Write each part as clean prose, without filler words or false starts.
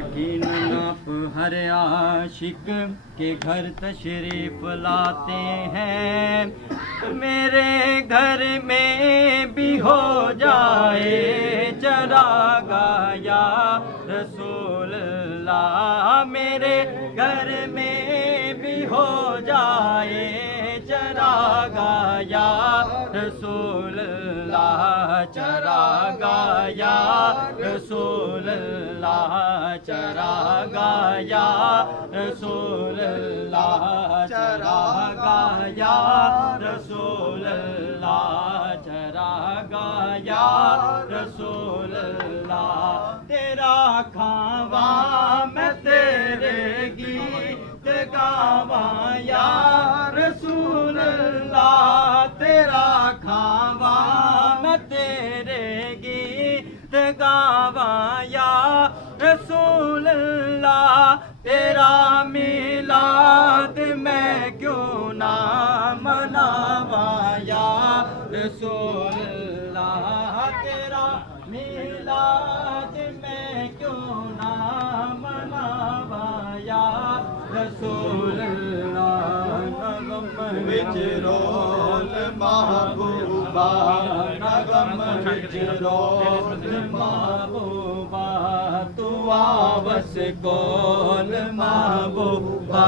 یقیناً آپ ہر عاشق کے گھر تشریف لاتے ہیں، میرے گھر میں بھی ہو جائے چراغاہ یا رسول اللہ، میرے گھر میں بھی ہو جائے چراغاہ یا رسول اللہ، چراغاہ یا رسول اللہ، چراغاہ یا رسول اللہ، چراغاہ یا رسول اللہ، چراغاہ یا رسول اللہ، تیرا کھاواں میں تیرے گیت گاواں یا رسول اللہ، تیرا کھاواں میں تیرے گیت گاواں یا رسول اللہ، تیرا میلاد میں کیوں نہ مناواں یا رسول اللہ، تیرا میلاد میں کیوں نہ مناواں یا رسول اللہ، نغم وچ رول محبوبہ، نغم وچ رول محبوبہ، تو آوس کول محبوبہ،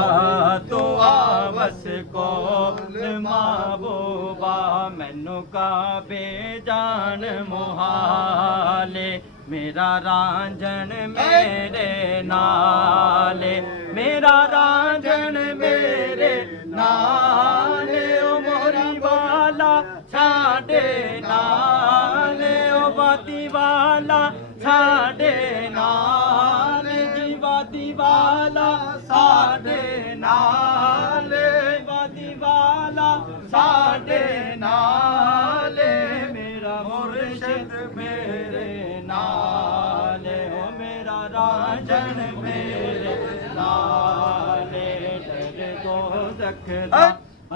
تو آوس کول محبوبہ، مینوں کعبے جان محالے، میرا رانجھن میرے نالے، میرا رانجھن میرے نالے، او موری والا ساڈے نالے، او وادی والا ساڈے نالے، جی وادی والا ساڈے نالے، وادی والا ساڈے نالے، میرا مرشد میرے نالے، او میرا رانجھن میرے نالے، ڈر دوزخ دا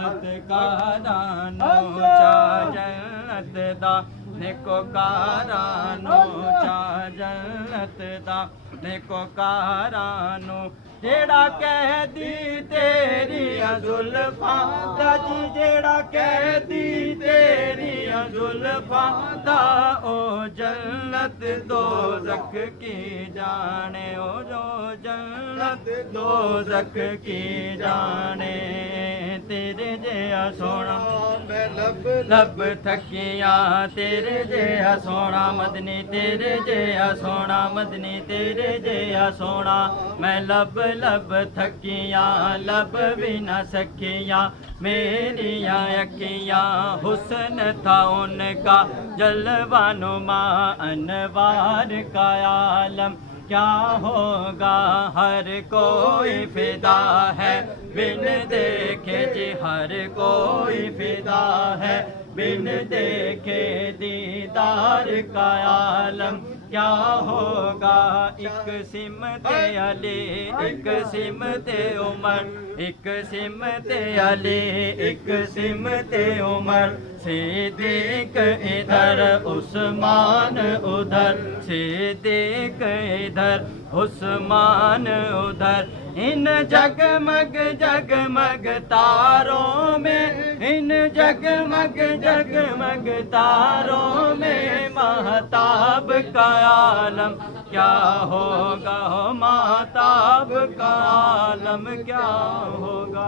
ادکارانو چا جنت دا، نیکوکارانو چا جنت دا، نیکوکارانو جیڑا قیدی تیریاں زلفاں دا، جی جیڑا قیدی تیریاں زلفاں دا، او جنت دوزخ کی جانے، او جو جنت دوزخ کی جانے، تیرے جیا سونا میں لب لب تھکیاں، تیرے جیا سونا مدنی، تیرے جیا سونا مدنی، تیرے جیا سونا میں لب لب تھکیاں، لب بھی نہ سکیاں میریاں اکھیاں، حسن تھا ان کا جلوہ نما، انوار کا عالم کیا ہوگا، ہر کوئی فدا ہے بن دیکھے، جی ہر کوئی فدا ہے بن دیکھے، دیدار کا عالم کیا ہوگا، ایک سمت علی ایک سمت عمر، ایک سمت علی ایک سمت عمر، صدیق ادھر عثمان ادھر، صدیق ادھر عثمان ادھر، ان جگمگ جگمگ تاروں میں، ان جگمگ جگمگ تاروں میں، مہتاب کا عالم کیا ہوگا، مہتاب کا عالم کیا ہوگا۔